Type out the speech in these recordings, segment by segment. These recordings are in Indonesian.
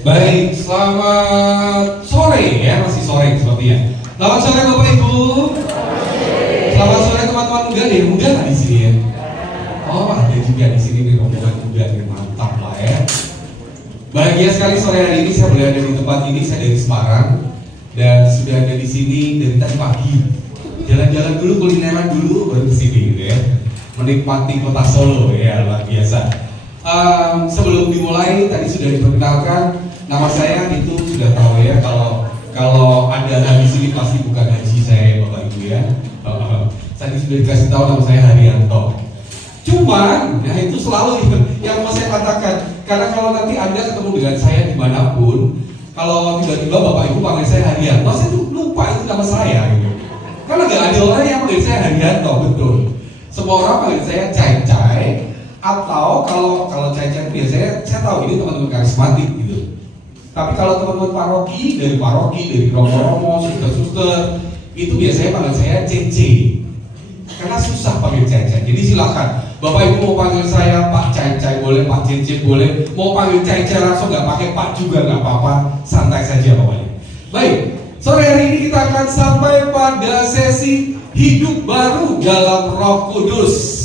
Baik, selamat sore ya, masih sore sepertinya. Selamat sore Bapak Ibu. Selamat sore teman-teman muda, ada yang muda nggak di sini ya? Oh, ada juga di sini nih rombongan muda, nih mantap lah ya. Bahagia sekali sore hari ini saya boleh ada di tempat ini. Saya dari Semarang dan sudah ada di sini dari tadi pagi. Jalan-jalan dulu, kulineran dulu, baru ke sini gitu ya. Menikmati kota Solo ya, luar biasa. Sebelum dimulai tadi sudah diperkenalkan nama saya, itu sudah tahu ya, kalau ada di sini pasti bukan haji saya Bapak Ibu ya. Tadi sudah dikasih tahu nama saya Haryanto. Cuman ya itu selalu yang mau saya katakan, karena kalau nanti Anda ketemu dengan saya dimanapun, kalau tiba-tiba Bapak Ibu panggil saya Haryanto, saya tuh lupa itu nama saya gitu. Karena nggak ada orang yang panggil saya Haryanto, betul. Semua orang panggil saya Cai-Cai, atau kalau Cai-Cai biasanya saya tahu ini teman-teman karismatik gitu. Tapi kalau teman-teman paroki, dari romo-romo, suster-suster, itu biasanya panggil saya Cece. Karena susah panggil Cai-Cai. Jadi silakan, Bapak Ibu mau panggil saya Pak Cai-Cai boleh, Pak Cece boleh, mau panggil Cai-Cai langsung nggak pakai Pak juga nggak apa-apa, santai saja pokoknya. Baik, sore hari ini kita akan sampai pada sesi hidup baru dalam Roh Kudus.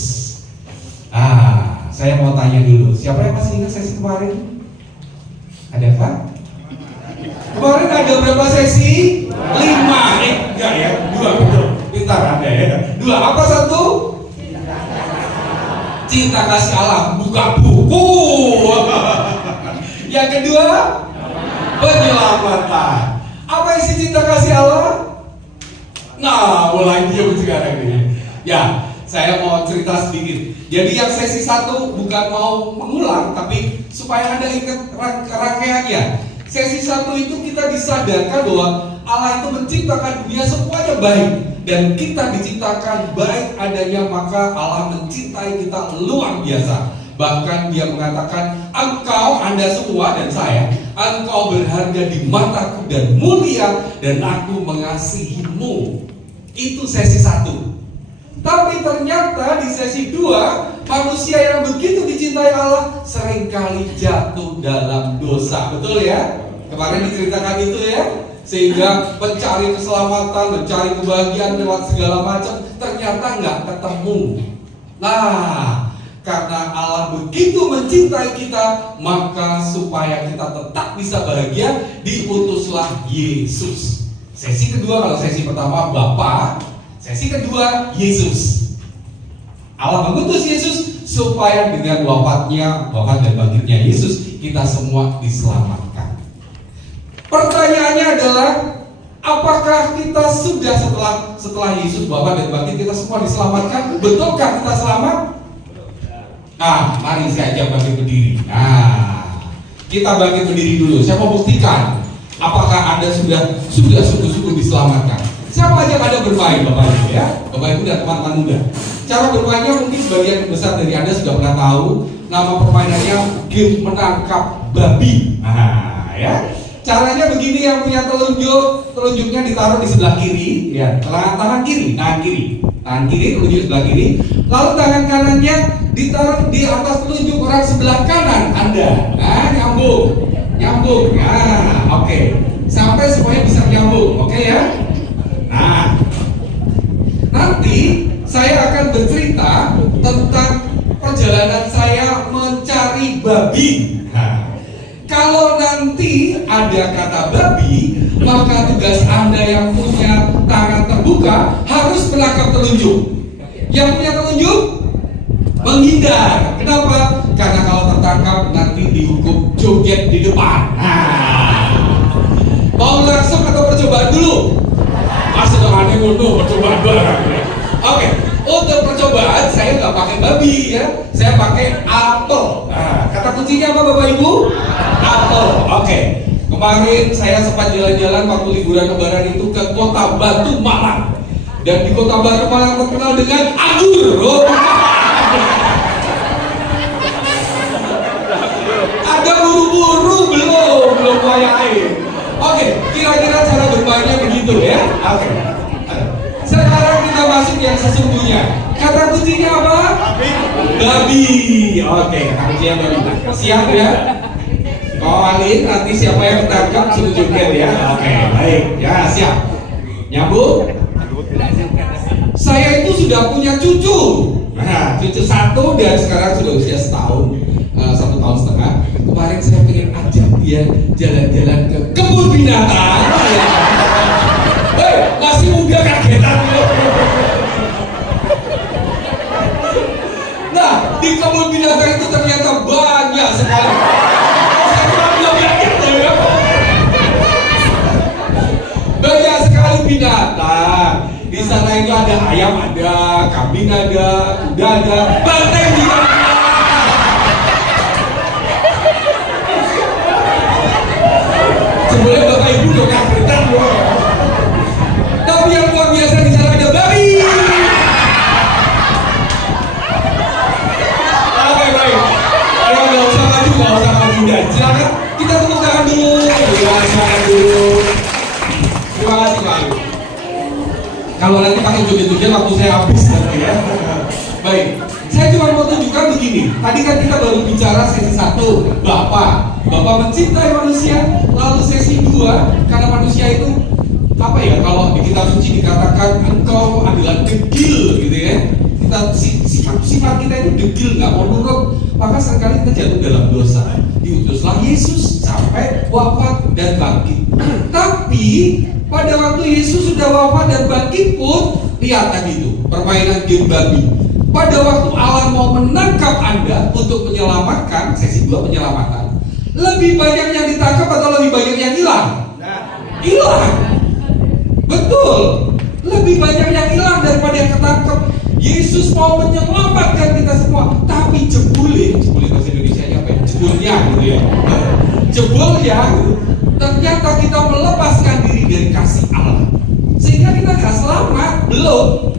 Saya mau tanya dulu, siapa yang masih ingat sesi kemarin? Ada Pak? Kemarin ada berapa sesi? 5, enggak ya? 2, betul. Pintar Anda ya. 2, apa satu? Cinta kasih Allah, buka buku. Yang kedua? Penyelamatan. Apa isi cinta kasih Allah? Nah, mulai diam sekarang ini. Ya, saya mau cerita sedikit. Jadi yang sesi 1 bukan mau mengulang, tapi supaya Anda ingat rangkaiannya. Sesi 1 itu kita disadarkan bahwa Allah itu menciptakan dunia semuanya baik, dan kita diciptakan baik adanya, maka Allah mencintai kita luar biasa. Bahkan Dia mengatakan, engkau, Anda semua dan saya, engkau berharga di mataku dan mulia, dan aku mengasihimu. Itu sesi 1. Tapi ternyata di sesi 2, manusia yang begitu dicintai Allah seringkali jatuh dalam dosa. Betul ya? Kemarin diceritakan itu ya. Sehingga mencari keselamatan, mencari kebahagiaan lewat segala macam, ternyata nggak ketemu. Nah, karena Allah begitu mencintai kita, maka supaya kita tetap bisa bahagia, diutuslah Yesus. Sesi kedua, kalau sesi pertama Bapa, sesi kedua Yesus. Allah mengutus Yesus supaya dengan wafat dan bangkitnya Yesus, kita semua diselamatkan. Pertanyaannya adalah, apakah kita sudah setelah Yesus wafat dan bangkit kita semua diselamatkan? Betulkah kita selamat? Nah, mari saya ajak bangkit berdiri. Nah, kita bangkit berdiri dulu. Saya mau buktikan apakah Anda sudah sungguh-sungguh diselamatkan. Siapa aja pada bermain Bapak Ibu ya, Bapak Ibu dan teman-teman muda. Cara bermainnya mungkin sebagian besar dari Anda sudah pernah tahu. Nama permainannya game menangkap babi. Nah ya, caranya begini, yang punya telunjuknya ditaruh di sebelah kiri ya, tangan kiri, telunjuk sebelah kiri. Lalu tangan kanannya ditaruh di atas telunjuk orang sebelah kanan Anda. Nah, nyambung. Nah, oke. Sampai semuanya bisa nyambung, oke ya. Nah, nanti saya akan bercerita tentang perjalanan saya mencari babi. Nah, kalau nanti ada kata babi, maka tugas Anda yang punya tangan terbuka harus menangkap telunjuk. Yang punya telunjuk menghindar. Kenapa? Karena kalau tertangkap nanti dihukum joget di depan. Nah, mau langsung atau percobaan dulu? Masih aneh untuk percobaan barang. Oke, untuk percobaan saya nggak pakai babi ya, saya pakai apel. Nah, kata kuncinya apa Bapak Ibu? Apel. Oke. Kemarin saya sempat jalan-jalan waktu liburan Lebaran itu ke Kota Batu Malang. Dan di Kota Batu Malang terkenal dengan anggur. Ada buru-buru belum wayahe. Oke, kira-kira cara bermainnya begitu ya. Oke. Sekarang kita masuk yang sesungguhnya. Kata kuncinya apa? Babi. Oke, kata kuncinya babi. Siap ya? Alin, nanti siapa yang ketangkap suruh joget ya. Oke, baik. Ya, siap. Nyambung. Saya itu sudah punya cucu. Nah, cucu satu dan sekarang sudah usia setahun, 1,5 tahun. Kemarin saya pengen ajak dia jalan-jalan ke kebun binatang. Hei, masih muda kagetan loh. Nah, di kebun binatang itu ternyata banyak sekali. Banyak sekali binatang. Di sana itu ada ayam, ada kambing, ada kuda, ada banteng juga. Sebenarnya bapak ibu udah kagetan loh. Tapi yang luar biasa di sana ada babi. Oke, baik. Ayo nggak usah maju dan silakan kita tepuk tangan dulu. Silakan dulu. Terima kasih Pak Ayu. Kalau nanti pakai joget-joget waktu saya habis nanti ya. Baik, saya cuma mau tunjukkan begini. Tadi kan kita baru bicara sesi 1, Bapak mencintai manusia. Lalu sesi 2, karena manusia itu apa ya, kalau di kitab suci dikatakan engkau adalah degil gitu ya. Kita sifat kita itu degil, nggak mau nurut, maka seringkali kita jatuh dalam dosa. Diutuslah Yesus sampai wafat dan bangkit. Tapi pada waktu Yesus sudah wafat dan bangkit pun, lihat tadi itu permainan game babi. Pada waktu Allah mau menangkap Anda untuk menyelamatkan, sesi 2 penyelamatan, lebih banyak yang ditangkap atau lebih banyak yang hilang? Hilang. Betul. Lebih banyak yang hilang daripada yang ketangkep. Yesus mau menyelamatkan kita semua, tapi jebulin bahasa Indonesia-nya apa ya? Jebulnya gitu ya. Jebulnya ternyata kita melepaskan diri dari kasih Allah, sehingga kita gak selamat. Belum.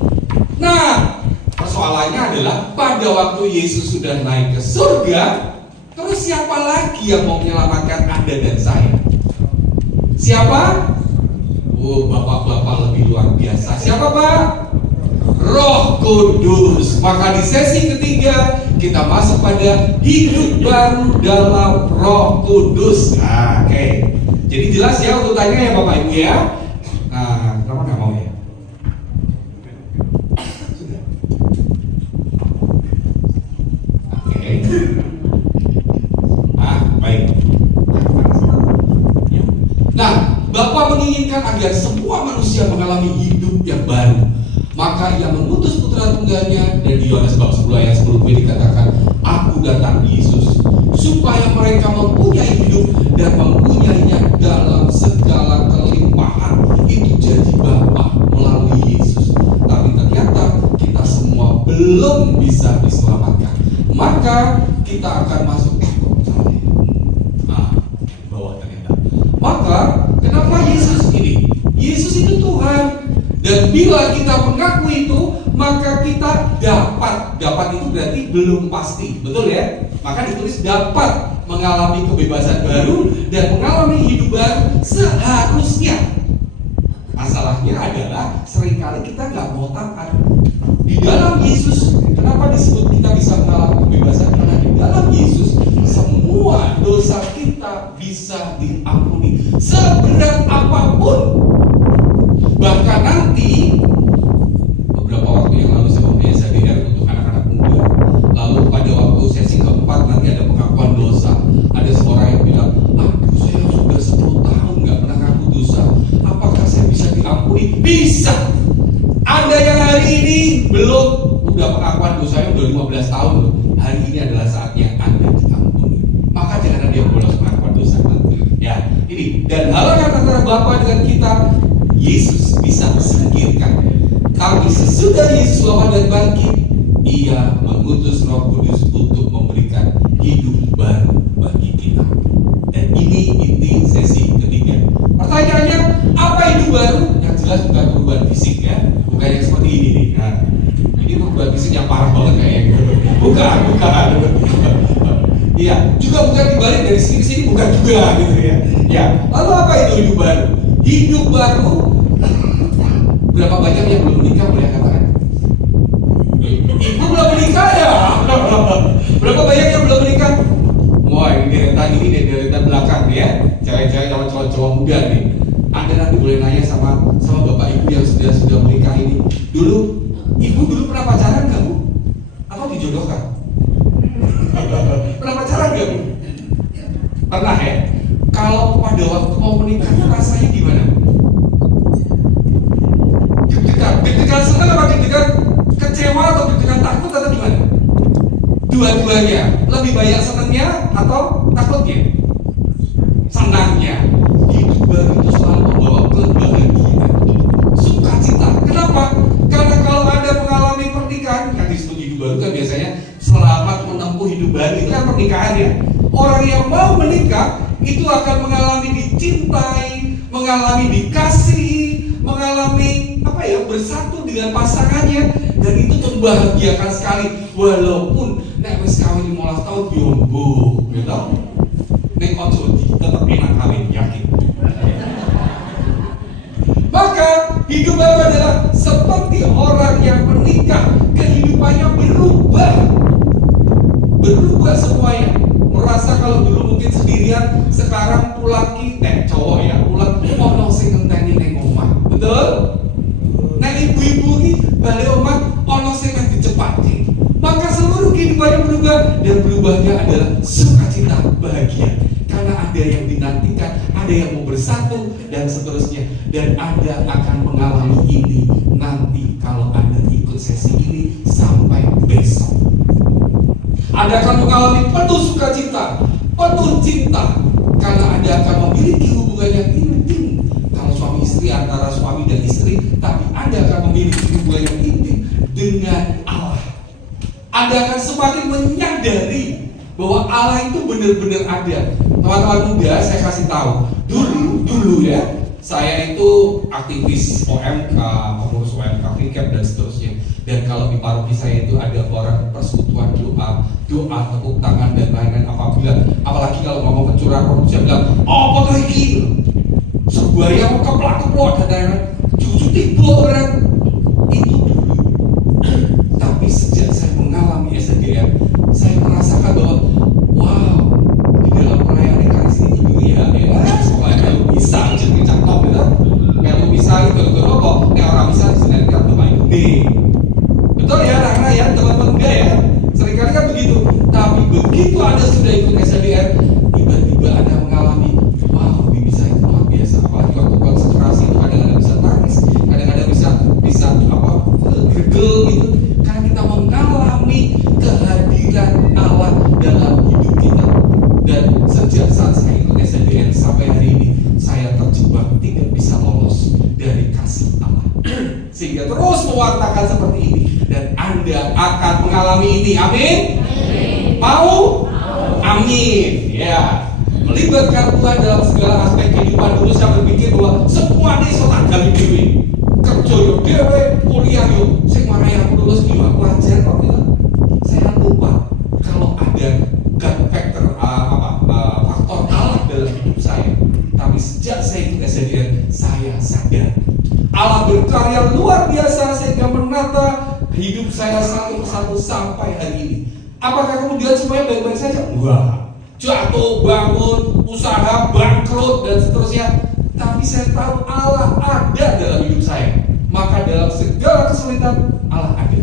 Nah, persoalannya adalah pada waktu Yesus sudah naik ke surga, terus siapa lagi yang mau menyelamatkan Anda dan saya? Siapa? Oh, bapak-bapak lebih luar biasa. Siapa Pak? Roh Kudus. Maka di sesi ketiga kita masuk pada hidup baru dalam Roh Kudus. Nah, oke. Jadi jelas ya urutannya ya Bapak Ibu ya. Nah, kenapa nggak mau ya? Sudah. Oke. Baik. Nah, Bapa menginginkan agar semua manusia mengalami hidup yang baru. Maka ia mengutus putra tunggalnya, dan di Yohanes bab 10 ayat 10b dikatakan, Aku datang Yesus supaya mereka mempunyai hidup dan mempunyainya dalam segala kelimpahan. Itu janji Bapa melalui Yesus. Tapi ternyata kita semua belum bisa diselamatkan. Maka kita akan masuk bawah ternyata. Maka kenapa Yesus ini? Yesus itu Tuhan. Dan bila kita mengaku itu, maka kita dapat. Dapat itu berarti belum pasti, betul ya? Maka ditulis dapat mengalami kebebasan baru dan mengalami hidup baru seharusnya. Masalahnya adalah seringkali kita nggak mau taat. Di dalam Yesus, kenapa disebut kita bisa mengalami kebebasan? Karena di dalam Yesus semua dosa kita bisa diampuni seberat apapun. Bahkan nanti beberapa waktu yang lalu saya mempunyai SDR untuk anak-anak muda. Lalu pada waktu sesi keempat nanti ada pengakuan dosa. Ada seorang yang bilang, saya sudah 10 tahun nggak pernah ngaku dosa. Apakah saya bisa diampuni? Bisa. Anda yang hari ini belum udah pengakuan dosanya udah 15 tahun. Hari ini adalah saatnya Anda diampuni. Maka jangan ada yang bolos pengakuan dosa nanti. Ya, ini dan halangan antara Bapa dengan kita, Yesus bisa singkirkan. Tapi sesudah Yesus wafat dan bangkit, Ia mengutus Roh Kudus untuk memberikan hidup baru bagi kita. Dan ini inti sesi ketiga. Pertanyaannya, apa hidup baru? Yang jelas bukan perubahan fisik ya, bukan yang seperti ini nih. Nah, ini perubahan fisik yang parah banget kayaknya. Bukan. Iya, juga bukan dibalik dari sini ke sini, bukan juga gitu ya. Ya, lalu apa itu hidup baru? Hidup baru. Berapa banyak yang belum menikah boleh katakan? Ibu belum menikah ya? Berapa banyak yang belum menikah? Wah, ini hari ini dari belakang ya, cewek-cewek sama cowok-cowok muda nih. Anda nanti boleh nanya sama bapak ibu yang sudah menikah ini. Ibu dulu pernah pacaran nggak, Bu? Atau dijodohkan? Pernah pacaran nggak, Bu? Pernah ya? Kalau pada waktu mau menikah rasanya gimana? Deg-degan senang apa deg-degan kecewa atau deg-degan takut atau gimana? Dua-duanya. Lebih banyak senangnya atau takutnya? Senangnya. Hidup baru itu selalu membawa kebahagiaan, sukacita. Kenapa? Karena kalau Anda mengalami pernikahan, yang disebut hidup baru kan biasanya selamat menempuh hidup baru. Itu kan pernikahan ya. Orang yang mau menikah itu akan mengalami dicintai, mengalami dikasihi, mengalami bersatu dengan pasangannya, dan itu membahagiakan sekali. Walaupun nek wis kawin 15 tahun biombo, gitu. Nek ojo tetap enak kawin, yakin. Maka hidup baru adalah seperti orang yang menikah, kehidupannya berubah semuanya. Merasa kalau dulu mungkin sendirian, sekarang pulang cowok ya, pulang ono sing ngenteni ning omah. Betul? Nah ibu-ibu ini balik omah ono sing dicepati. Maka seluruh kehidupannya berubah, dan berubahnya adalah sukacita, bahagia. Karena ada yang dinantikan, ada yang mau bersatu, dan seterusnya. Dan Anda akan mengalami ini nanti kalau Anda ikut sesi ini sampai besok. Anda akan mengalami penuh sukacita, penuh cinta, karena Anda akan memiliki hubungan yang intim. Kalau suami istri, antara suami dan istri, tapi Anda akan memiliki hubungan yang intim dengan Allah. Anda akan semakin menyadari bahwa Allah itu benar-benar ada. Teman-teman muda, saya kasih tahu, dulu ya, saya itu aktivis OMK, pengurus OMK, Frikep dan seterusnya. Dan kalau di paroki saya itu ada orang persekutuan doa, tepuk tangan dan lain-lain. Apalagi kalau ngomong kecurangan, orang bisa bilang, oh foto ini sebuah yang keplak-keplok dan lain-lain. Jujur tiba orang itu dulu. Tapi sejak saya mengalami SDM, saya merasakan bahwa wow, di dalam perayaan Ekaristi itu dulu ya, sekolah kalau bisa jadi cakep gitu. Kalau bisa itu kok orang bisa disenengkan Bapak Ibu. Betul ya, Rana ya, teman-teman muda ya. Seringkali kan begitu. Tapi begitu Anda sudah ikut SDR, tiba-tiba Anda mengalami, wow, bisa itu luar biasa. Apalagi waktu konsentrasi itu kadang-kadang bisa nangis, kadang-kadang bisa gergel gitu. Karena kita mengalami kehadiran Allah dalam hidup kita. Dan sejak saat saya ikut SDR sampai hari ini, saya terjebak tidak bisa lolos dari kasih Allah. Sehingga terus mewartakan seperti ini. Dan Anda akan mengalami ini, amin? Mau? Amin. Ya, melibatkan Tuhan dalam segala aspek kehidupan. Dulu saya berpikir bahwa semua ini tak gali dewe, kerja yo dewe, kuliah yo, sing marai aku lulus yo aku ajar kok gitu. Saya lupa kalau ada faktor faktor Allah dalam hidup saya. Tapi sejak saya ikut SDN, saya sadar Allah berkarya luar biasa sehingga menata hidup saya satu persatu sampai hari ini. Apakah kemudian semuanya baik-baik saja? Enggak. Jatuh, bangun, usaha, bangkrut dan seterusnya. Tapi saya tahu Allah ada dalam hidup saya. Maka dalam segala kesulitan Allah ada.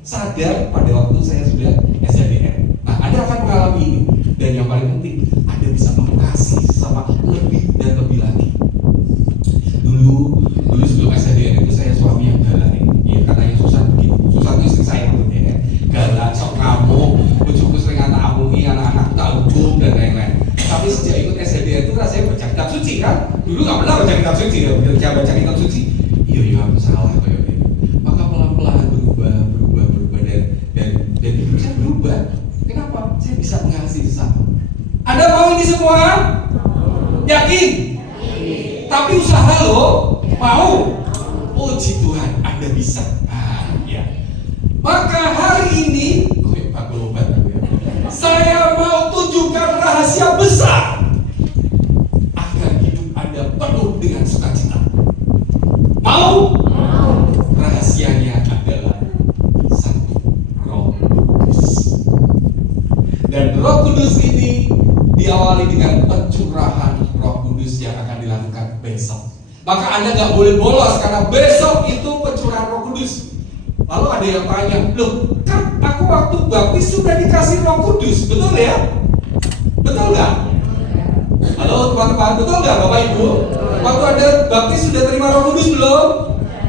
Sadar pada waktu saya sudah SDN. Nah, Anda akan mengalami ini. Dan yang paling penting, Anda bisa mengasihi sesama lebih dan lebih lagi. Dulu sebelum SDN itu saya suami yang galak nih. Ya katanya susah begitu. Susah itu istri saya maksudnya ya. Galak, sok ngamuk, bojoku sering anak-amungi, anak-anak tak hukum dan lain-lain. Tapi sejak ikut SDN itu rasanya baca kitab suci kan. Dulu nggak pernah baca kitab suci ya. Begitu baca kitab suci, iya aku salah kayak gitu. Maka pelan-pelan berubah dan hidup saya berubah. Kenapa? Saya bisa mengasihi sesama. Anda mau ini semua? Yakin? Tapi usaha loh. Mau? Puji Tuhan, Anda bisa. Ya. Maka hari ini, saya mau tunjukkan rahasia besar agar hidup Anda penuh dengan sukacita. Mau? Rahasianya adalah satu, Roh Kudus. Dan Roh Kudus ini diawali dengan pencurahan Roh Kudus yang akan dilakukan besok. Maka Anda nggak boleh bolos karena besok itu pencurahan Roh Kudus. Lalu ada yang tanya, loh kan aku waktu baptis sudah dikasih Roh Kudus, betul ya? Betul nggak? Halo teman-teman, betul nggak Bapak Ibu? Waktu Anda baptis sudah terima Roh Kudus belum?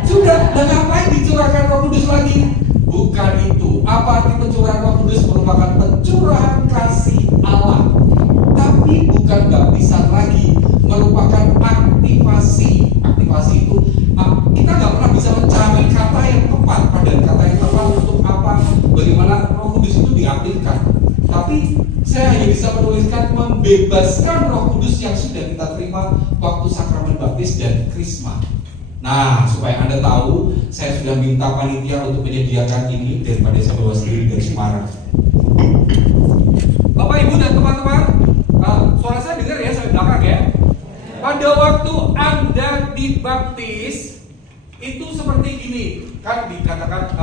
Sudah. Dan ngapain dicurahkan Roh Kudus lagi? Bukan itu. Apa arti pencurahan Roh Kudus? Merupakan pencurahan kasih Allah. Tapi bukan baptisan lagi, merupakan aktivasi. Aktivasi itu kita nggak pernah bisa mencari kata yang tepat, padahal kata yang tepat untuk apa, bagaimana Roh Kudus itu diaktifkan. Tapi saya hanya bisa menuliskan membebaskan Roh Kudus yang sudah kita terima waktu sakramen baptis dan krisma. Nah, supaya Anda tahu, saya sudah minta panitia untuk menyediakan ini daripada saya bawa sendiri dari Semarang. Bapak, Ibu, dan teman-teman, suara saya dengar ya, saya belakang ya. Pada waktu Anda dibaptis, itu seperti gini, kan dikatakan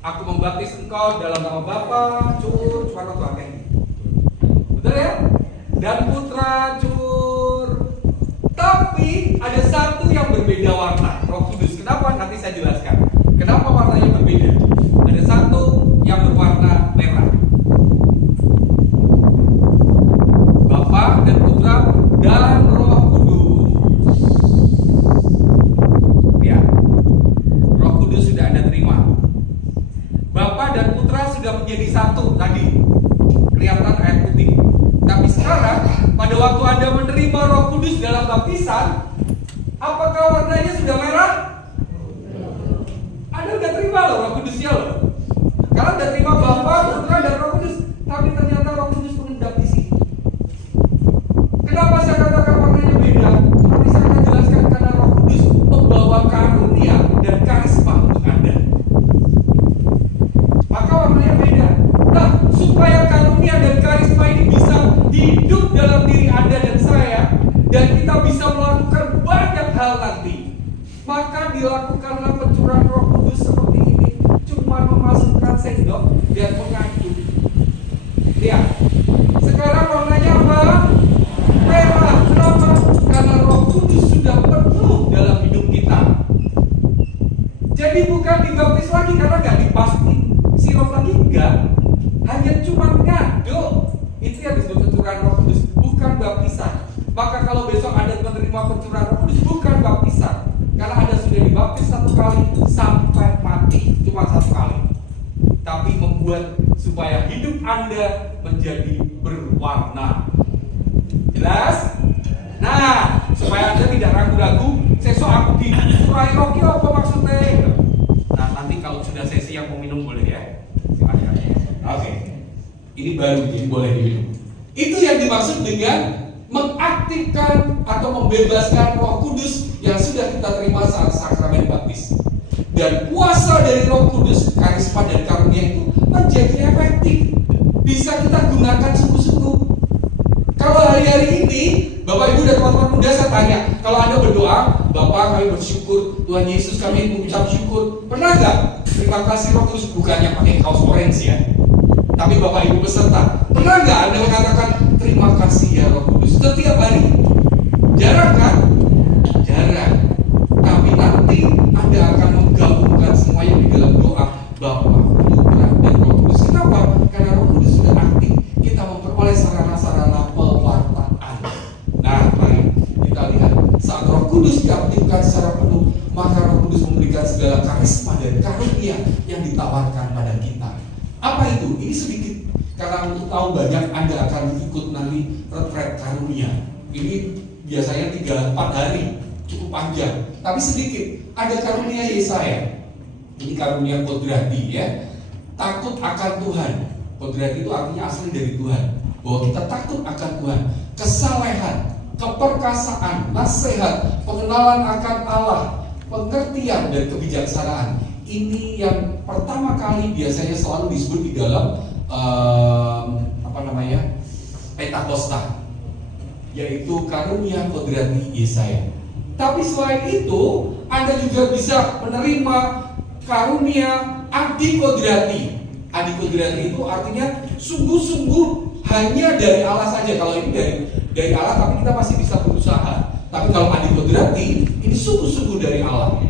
aku membaptis engkau dalam nama Bapa, Cur, Roh Tuhan. Betul ya? Dan Putra, Cur. Tapi ada satu yang berbeda warna, Roh Kudus. Kenapa? Nanti saya jelaskan. Kenapa warnanya berbeda? Ada satu yang berwarna merah. Bapa dan Putra dan Roh Kudus. Ya, Roh Kudus sudah Anda terima. Bapa dan Putra sudah menjadi satu tadi. Kelihatan air putih. Tapi sekarang pada waktu Anda menerima Roh Kudus dalam baptisan, apakah warnanya sudah merah? Anda udah terima loh Roh Kudusnya loh. Kalian udah terima Bapa, Putra, dan Roh Kudus. Tapi ternyata Roh Kudus mengendap di sini. Kenapa saya katakan warnanya beda? Nanti saya akan jelaskan karena Roh Kudus membawa karunia dan karisma untuk Anda. Maka warnanya beda. Nah, supaya karunia dan karisma ini bisa hidup dalam diri Anda dan saya, dan kita bisa melakukan banyak hal nanti, maka dilakukanlah pencurahan Roh Kudus seperti ini. Cuma memasukkan sendok dan mengaduk. Lihat, sekarang warnanya apa? Merah. Kenapa? Karena Roh Kudus sudah penuh dalam hidup kita. Jadi bukan dibaptis lagi karena nggak dipasti sirup lagi, enggak. Hanya cuma ngaduk. Itu yang disebut pencurahan Roh Kudus, bukan baptisan. Maka kalau besok Anda menerima pencurahan Roh Kudus, bukan baptisan, karena Anda sudah dibaptis satu kali sampai mati, cuma satu kali. Tapi membuat supaya hidup Anda menjadi berwarna. Jelas? Nah, supaya Anda tidak ragu-ragu, sesok aku dicurahi roh apa maksudnya? Nah, nanti kalau sudah sesi yang mau minum boleh ya. Oke. Ini baru, jadi boleh diminum. Itu yang dimaksud dengan mengaktifkan atau membebaskan Roh Kudus yang sudah kita terima saat sakramen baptis. Dan kuasa dari Roh Kudus, karisma dan karunia itu menjadi efektif. Bisa kita gunakan sungguh-sungguh. Kalau hari-hari ini, Bapak Ibu dan teman-teman muda, saya tanya, kalau Anda berdoa, Bapak kami bersyukur, Tuhan Yesus kami mengucap syukur, pernah nggak terima kasih Roh Kudus? Bukannya pakai kaos orange ya, tapi Bapak Ibu peserta, pernah nggak Anda mengatakan terima kasih ya Roh Kudus setiap hari? Jarang kan? Jarang. Tapi nanti Anda akan menggabungkan semuanya di dalam doa Bapa, Putra, dan Roh Kudus. Kenapa? Karena Roh Kudus sudah aktif. Kita memperoleh sarana-sarana pewartaan. Nah, mari kita lihat saat Roh Kudus diaktifkan secara penuh, maka Roh Kudus memberikan segala karisma dan karunia yang ditawarkan pada kita. Apa itu? Ini sedikit, karena untuk tahu banyak Anda akan ikut nanti retret karunia. Ini biasanya 3-4 hari, cukup panjang, tapi sedikit. Ada karunia Yesaya. Ini karunia kodrati ya. Takut akan Tuhan. Kodrati itu artinya asli dari Tuhan. Bahwa kita takut akan Tuhan. Kesalehan, keperkasaan, nasihat, pengenalan akan Allah, pengertian dan kebijaksanaan. Ini yang pertama kali biasanya selalu disebut di dalam Pentakosta, yaitu karunia kodrati Yesaya. Tapi selain itu, Anda juga bisa menerima karunia adikodrati. Adikodrati itu artinya sungguh-sungguh hanya dari Allah saja. Kalau ini dari Allah, tapi kita masih bisa berusaha. Tapi kalau adiqudrati, ini sungguh-sungguh dari Allah,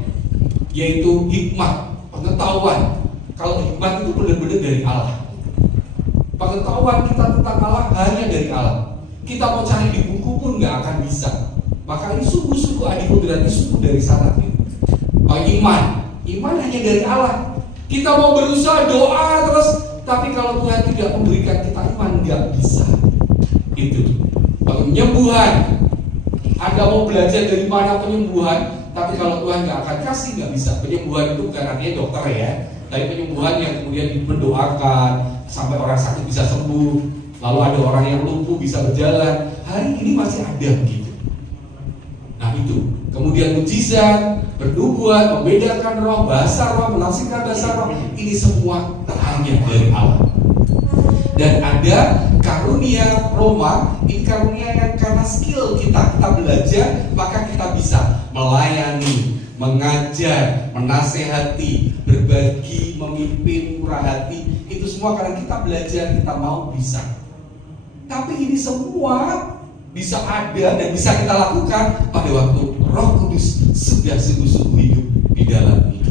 yaitu hikmah, pengetahuan. Kalau hikmah itu benar-benar dari Allah. Pengetahuan kita tentang Allah hanya dari Allah. Kita mau cari di buku pun nggak akan bisa. Maka ini sungguh-sungguh adiqudrati, sungguh dari sana. Iman hanya dari Allah. Kita mau berusaha doa terus, tapi kalau Tuhan tidak memberikan kita iman, nggak bisa. Itu penyembuhan. Anda mau belajar dari mana penyembuhan, tapi kalau Tuhan nggak akan kasih, nggak bisa. Penyembuhan itu bukan artinya dokter ya, tapi penyembuhan yang kemudian mendoakan sampai orang sakit bisa sembuh, lalu ada orang yang lumpuh bisa berjalan. Hari ini masih ada begitu. Nah itu, kemudian mujizat, pertumbuhan, membedakan roh, bahasa roh, menafsirkan bahasa roh, ini semua hanya dari Allah. Dan ada karunia Roma, ini karunia yang karena skill kita belajar, maka kita bisa melayani, mengajar, menasehati, berbagi, memimpin, murah hati. Itu semua karena kita belajar, kita mau bisa. Tapi ini semua bisa ada dan bisa kita lakukan pada waktu Roh Kudus sudah sungguh-sungguh hidup di dalam kita.